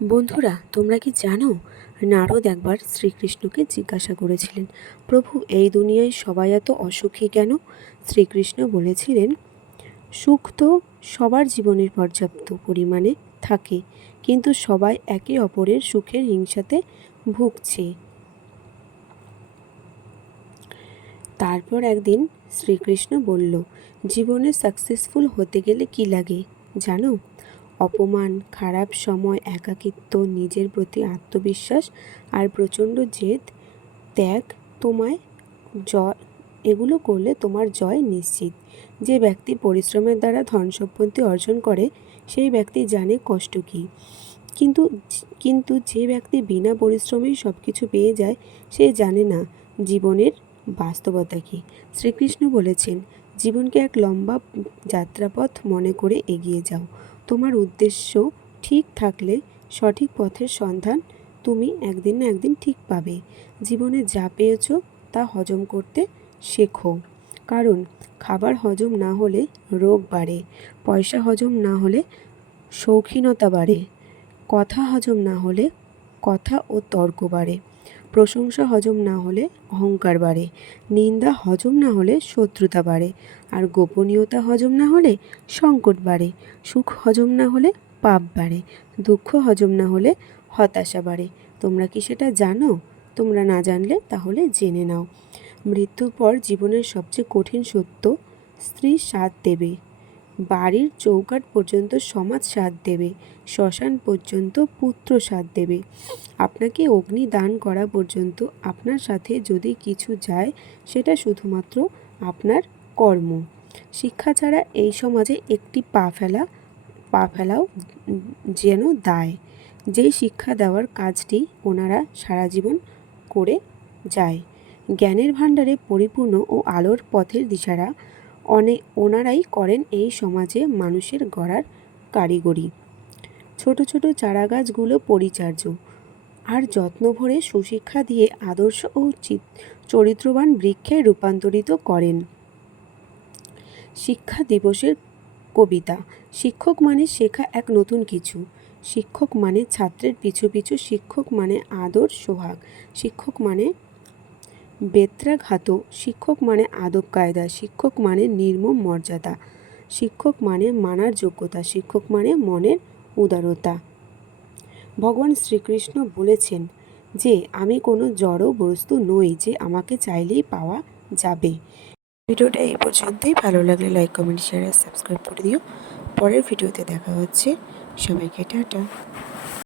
বন্ধুরা, তোমরা কি জানো? নারদ একবার শ্রীকৃষ্ণকে জিজ্ঞাসা করেছিলেন, প্রভু, এই দুনিয়ায় সবাই এত অসুখী কেন? শ্রীকৃষ্ণ বলেছিলেন, সুখ তো সবার জীবনের পর্যাপ্ত পরিমাণে থাকে, কিন্তু সবাই একে অপরের সুখের হিংসাতে ভুগছে। তারপর একদিন শ্রীকৃষ্ণ বলল, জীবনে সাকসেসফুল হতে গেলে কি লাগে, জানো? অপমান, খারাপ সময়, একাকিত্ব, নিজের প্রতি আত্মবিশ্বাস আর প্রচণ্ড জেদ, ত্যাগ, তোমায় জয়, এগুলো করলে তোমার জয় নিশ্চিত। যে ব্যক্তি পরিশ্রমের দ্বারা ধন সম্পত্তি অর্জন করে, সেই ব্যক্তি জানে কষ্ট কী। কিন্তু কিন্তু যে ব্যক্তি বিনা পরিশ্রমেই সব কিছু পেয়ে যায়, সে জানে না জীবনের বাস্তবতা কী। শ্রীকৃষ্ণ বলেছেন, জীবনকে এক লম্বা যাত্রাপথ মনে করে এগিয়ে যাও। তোমার উদ্দেশ্য ঠিক থাকলে সঠিক পথের সন্ধান তুমি একদিন না একদিন ঠিক পাবে। জীবনে যা পেয়েছ তা হজম করতে শেখো। কারণ খাবার হজম না হলে রোগ বাড়ে, পয়সা হজম না হলে শৌখিনতা বাড়ে, কথা হজম না হলে কথা ও তর্ক বাড়ে। প্রশংসা হজম না হলে অহংকার বাড়ে, নিন্দা হজম না হলে শত্রুতা বাড়ে, আর গোপনীয়তা হজম না হলে সংকট বাড়ে, সুখ হজম না হলে পাপ বাড়ে, দুঃখ হজম না হলে হতাশা বাড়ে। তোমরা কি সেটা জানো? তোমরা না জানলে তাহলে জেনে নাও। মৃত্যুর পর জীবনের সবচেয়ে কঠিন সত্য, স্ত্রী সাথ দেবে। বাড়ির চৌকাট পর্যন্ত সমাজ সাথ দেবে, শ্মশান পর্যন্ত পুত্র সাথ দেবে। আপনাকে অগ্নি দান করা পর্যন্ত আপনার সাথে যদি কিছু যায়, সেটা শুধুমাত্র আপনার কর্ম। শিক্ষা ছাড়া এই সমাজে একটি পা ফেলা, পা ফেলাও যেন দায়। যেই শিক্ষা দেওয়ার কাজটি ওনারা সারা জীবন করে যায়। জ্ঞানের ভাণ্ডারে পরিপূর্ণ ও আলোর পথের দিশারা অনেক ওনারাই করেন এই সমাজে মানুষের গড়ার কারিগরি। ছোট ছোট চারা গাছগুলো পরিচার্য। আর যত্ন ভরে সুশিক্ষা দিয়ে আদর্শ ও চরিত্রবান বৃক্ষে রূপান্তরিত করেন। শিক্ষা দিবসের কবিতা। শিক্ষক মানে শেখা এক নতুন কিছু। শিক্ষক মানে ছাত্রের পিছু পিছু শিক্ষক মানে আদর, সোহাগ। শিক্ষক মানে বেত্রাঘাত শিক্ষক মানে আদব কায়দা, শিক্ষক মানে নির্মম মর্যাদা, শিক্ষক মানে মানার যোগ্যতা, শিক্ষক মানে মনের উদারতা। ভগবান শ্রীকৃষ্ণ বলেছেন যে, আমি কোনো জড় বস্তু নই যে আমাকে চাইলেই পাওয়া যাবে। ভিডিওটা এই পর্যন্তই। ভালো লাগলে লাইক কমেন্ট শেয়ার সাবস্ক্রাইব করে দিও। পরের ভিডিওতে দেখা হচ্ছে। সবাইকে টাটা।